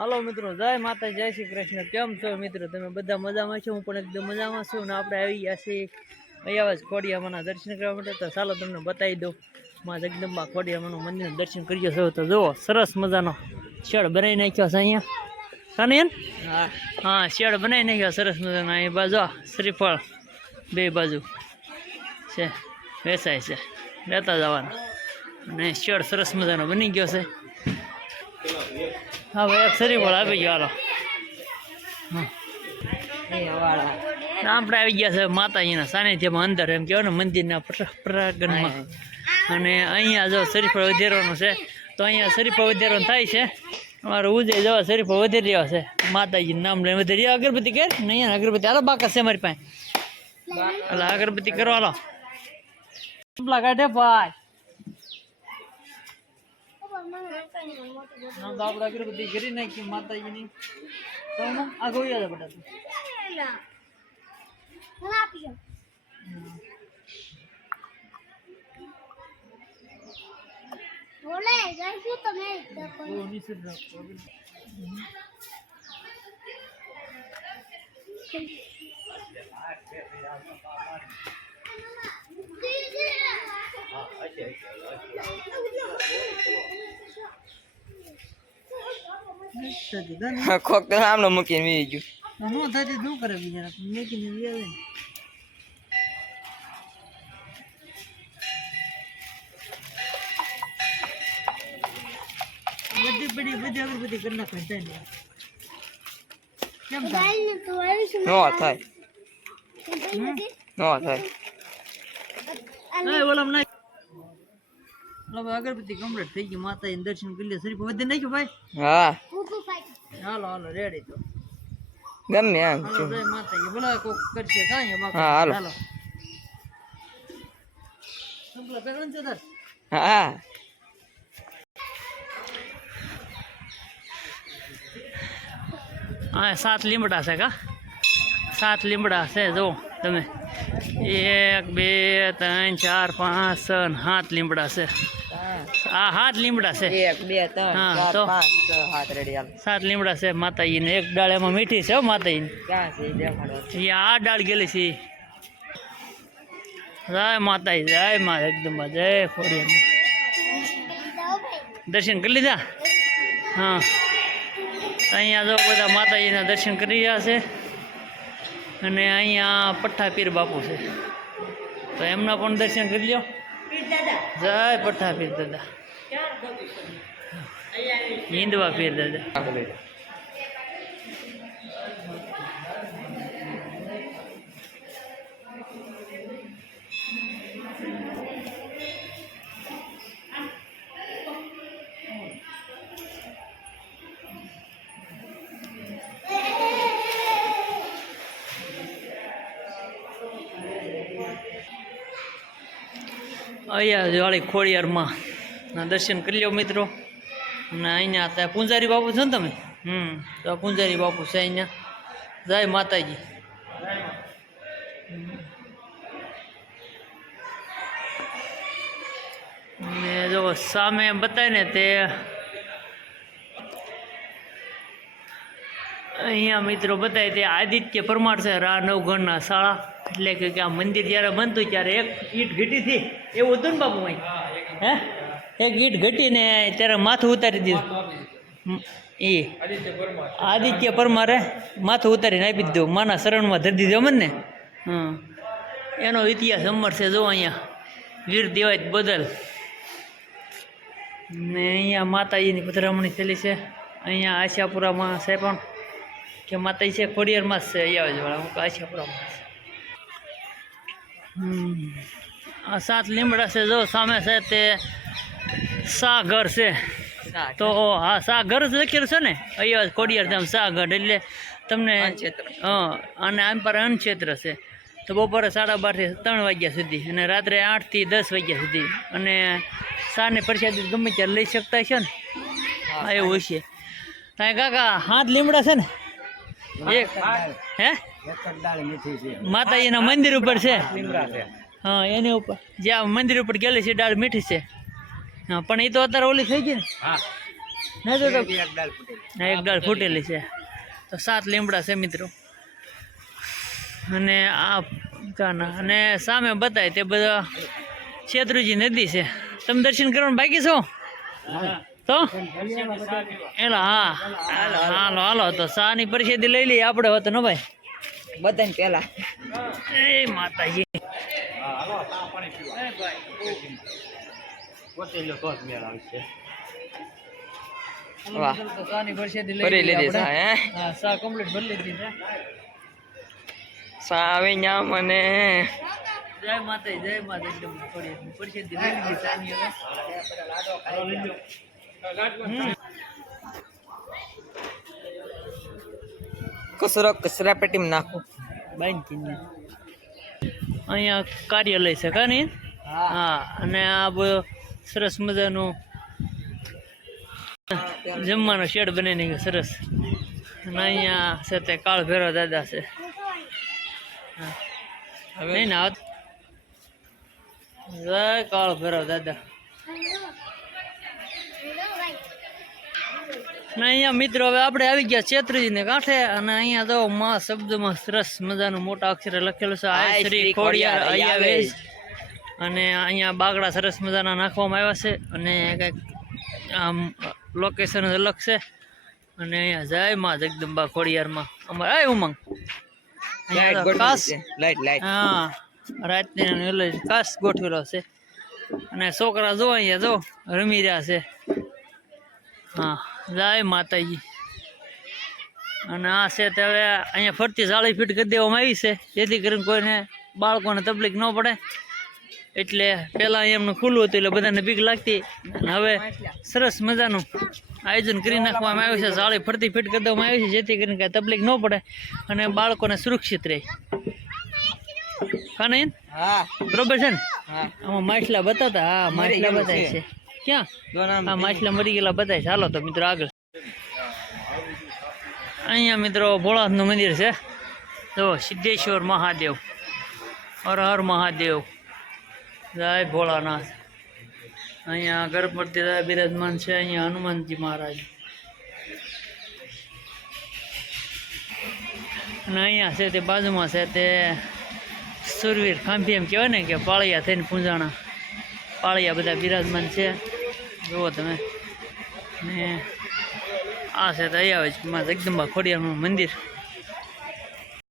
હાલો મિત્રો જય માતા જય શ્રી કૃષ્ણ. કેમ છો મિત્રો? તમે બધા મજામાં છો? હું પણ એકદમ મજામાં છું અને આપણે આવી ગયા છીએ અયાવાજ ખોડિયામાના દર્શન કરવા માટે. તો ચાલો તમને બતાવી દઉં. માં જગદંબા ખોડિયામાનું મંદિરનું દર્શન કરીએ છો તો જુઓ સરસ મજાનો શેડ બનાવી નાખ્યો છે અહીંયા. કાનિયન હા શેડ બનાવી નાખ્યો સરસ મજાનો. અહીં બાજુ આ શ્રીફળ બે બાજુ છે વેચાય છે. લેતા જવાના. અને શેડ સરસ મજાનો બની ગયો છે. હા અક્ષરી વળ આવી ગયો, હાલો. આપણે આવી ગયા છે માતાજીના સાનિધ્યમાં અંદર, એમ કહેવાય ને, મંદિરના પ્ર- પ્રાંગણમાં. અને અહીંયા જો શરીફળ વધેરવાનું છે, તો અહીંયા શરીફળ વધેરવાનું થાય છે. અમારે ઉજય જવા શરીફળ વધી રહ્યો છે, માતાજીનું નામ લઈને વધી રહ્યા. અગરબત્તી કર, ને અહીંયા અગરબત્તી, હાલો બાકા છે મારી પાસે. એટલે અગરબત્તી કરો, હાલો. કાઢે, ભાઈ. ના તો આપણે બધી કરી નાખી માતાજીની તો આ ગોઈ આવે બેટા તું. બહુ નિષેધ રાખો. થતી તા ને. ખોક તો આમનો મૂકીને વી ગયું નો થતી શું કરે બિચારા મેકીને લઈ આવે ને. બધી બધી બધી અગરબત્તી કરી નાખે ને. કેમ થાય નો થાય નો થાય ના ઓલામ નાખ ભાઈ અગરબત્તી કમ્પ્લીટ થઈ ગઈ માતાજીને દર્શન કરી લે શરીફ વધે નાખ્યું ભાઈ? હા. હાલો હાલો રેડી તો. ગમે એમ માતા ભલે કોક કરશે કાંઈ એમાં હા, હાલો. હાલો. હા. હા સાત લીમડા છે કા? સાત લીમડા છે જો તમે. એક બે ત્રણ ચાર પાંચ છ સાત લીમડા છે. આ સાત લીમડા છે. એક બે ત્રણ હા, ચાર? પાંચ છ સાત રેડી સાત લીમડા છે માતાજીને. એક ડાળ એમાં મીઠી છે માતાજી. ક્યાં છે દેખાડો. આ ડાળ ગયેલી છે. જય માતાજી જય મા એકદમ જય ખોડિયાર દર્શન કરી લીધા? હા. અહીંયા જો બધા માતાજીના દર્શન કરી રહ્યા છે. અને અહીંયા પઠ્ઠા પીર બાપુ છે. તો એમના પણ દર્શન કરી લ્યો. જય પઠા પીર દાદા. હિંદવા પીર દાદા. અહીંયા વાળી ખોડિયારમાં. દર્શન કરી લો મિત્રો. અને અહીંયા ત્યાં પૂંજારી બાપુ છો ને તમે? હમ, તો પૂંજારી બાપુ છે અહીંયા. જય માતાજી. ને જો સામે બતાય ને તે અહીંયા મિત્રો બતાય તે આદિત્ય પરમાર છે, રા નવગણના શાળા. એટલે કે આ મંદિર જ્યારે બનતું ત્યારે એક ઈટ ઘટી હતી. એવું હતું ને બાપુ અહીં? હે? એક ઈટ ઘટીને ત્યારે માથું ઉતારી દીધું. એ આદિત્ય પરમારે. માથું ઉતારીને આપી દીધું. માના શરણમાં ધરી દીધું અમને. હં એનો ઇતિહાસ અમર છે જો અહીંયા વીર દેવાય બદલ. ને અહીંયા માતાજીની પધરામણી થયેલી છે. અહીંયા આશાપુરામાં છે પણ કે માતાજી છે ખોડિયારમાં જ છે અહીંયા જ વાળા હું આશાપુરામાં છે. આ સાત લીમડા છે જો સામે છે તે સાગર છે. તો હા સાગર જ લખેલું છે ને? અહીંયા કોડિયાર ધામ સાગર એટલે તમને. હા અને આમ પર અનક્ષેત્ર છે. તો બપોરે સાડા બારથી ત્રણ વાગ્યા સુધી અને રાત્રે આઠથી દસ વાગ્યા સુધી. અને સાને પરસાદ ગમે ત્યારે લઈ શકતા છે ને? હા એવું છે કાંઈ કાકા હાથ લીમડા છે ને? એક. હે? માતાજીના મંદિર ઉપર છે? હા એની ઉપર. જ્યાં મંદિર ઉપર ગયેલી છે ડાળ મીઠી છે. હા પણ એ તો અત્યારે ઓલી થઈ ગઈ ને? ના તો તો એક ડાળ ફૂટેલી. છે. તો સાત લીમડા છે મિત્રો. અને આ કાના અને સામે બતાય તે બધા શેત્રુજી નદી છે. તમે દર્શન કરવાનું બાકી છો? તો? એલા હા. હાલો હાલો તો શાની પરિસ્થિતિ લઈ લઈએ આપણે હોત ને ભાઈ? બધાને પેલા એ માતાજી મને જય માતા જય માતા એકદમ થોડી પરિષદી લઈ લીધી સાની હવે હમ. કચરો કચરા પેટીમાં નાખો. બાંધીને અહીંયા કાર્યાલય છે કા નહીં? હા. અને આ બધો સરસ મજાનું જમવાનો શેડ બનાવીને ગયો સરસ. અને અહીંયા છે તે કાળ ભેરો દાદા છે. હા. નહીં ને જય કાળ ભેરો દાદા. ને અહીંયા મિત્રો હવે આપણે આવી ગયા ચેત્રીજીને કાંઠે અને અહીંયા તો માં શબ્દમાં સરસ મજાનું મોટા અક્ષરે લખેલું છે આય શ્રી ખોડિયાર અહીંયા વેજ અને અહીંયા બાગડા સરસ મજાના નાખવામાં આવ્યા છે અને કંઈક આમ લોકેશન અલગ છે. અને અહીંયા જય માં જગદંબા ખોડિયારમાં. અમારે આય ઉમંગ. હા રાતની કાસ ગોઠવેલો છે. અને છોકરા જો અહીંયા જો રમી રહ્યા છે. હા. જય માતાજી. અને આ છે તે હવે અહીંયા ફરતી જાળી ફીટ કરી દેવામાં આવી છે. જેથી કરીને કોઈને બાળકોને તકલીફ ન પડે. એટલે પહેલાં એમનું ખુલ્લું હતું એટલે બધાને બીક લાગતી. અને હવે સરસ મજાનું આયોજન કરી નાખવામાં આવ્યું છે. જાળી ફરતી ફીટ કરી દેવામાં આવી છે. જેથી કરીને કાંઈ તકલીફ ન પડે અને બાળકોને સુરક્ષિત રહે. કાને હા. બરોબર છે ને? આમાં માછલા બતાવતા. હા માછલા બતાય છે. છે ક્યાં દોનામ હા, માછલા મરી ગયેલા બતાય છે હાલો તો મિત્રો આગળ. અહીંયા મિત્રો ભોળાનાથનું મંદિર છે. જો, સિદ્ધેશ્વર મહાદેવ. હર હર મહાદેવ. જય ભોળાનાથ. અહીંયા ગણપતિ દાદા બિરાજમાન છે. અહીંયા હનુમાનજી મહારાજ. અને અહીંયા છે તે બાજુમાં છે તે સુરવીર ખાંભી એમ કહેવાય ને કે પાળિયા થઈને પૂંજાણા. પાળિયા બધા બિરાજમાન છે. જુઓ તમે. ને આ છે તો અહીંયા આવે છે. માં જગદંબા ખોડિયારનું મંદિર.